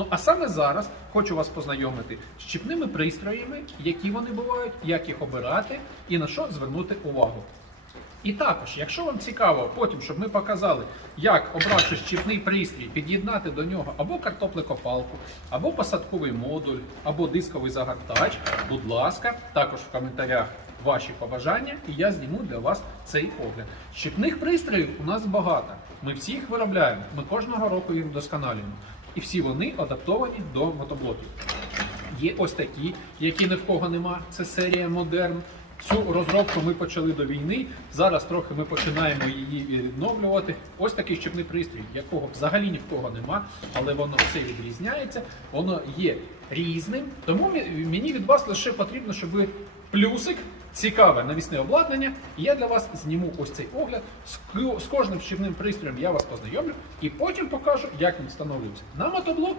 Ну а саме зараз хочу вас познайомити з чіпними пристроями, які вони бувають, як їх обирати і на що звернути увагу. І також, якщо вам цікаво, потім, щоб ми показали, як обравши щіпний пристрій, під'єднати до нього або картоплекопалку, або посадковий модуль, або дисковий загортач, будь ласка, також в коментарях ваші побажання, і я зніму для вас цей огляд. Щіпних пристроїв у нас багато. Ми всі їх виробляємо, ми кожного року їх вдосконалюємо. І всі вони адаптовані до мотоблоків. Є ось такі, які ні в кого нема. Це серія модерн. Цю розробку ми почали до війни. Зараз трохи ми починаємо її відновлювати. Ось такий щепний пристрій, якого взагалі ні в кого нема, але воно все відрізняється. Воно є різним. Тому мені від вас лише потрібно, щоб ви плюсик, цікаве навісне обладнання. Я для вас зніму ось цей огляд. З кожним щебним пристроєм я вас познайомлю і потім покажу, як він встановлюється на мотоблок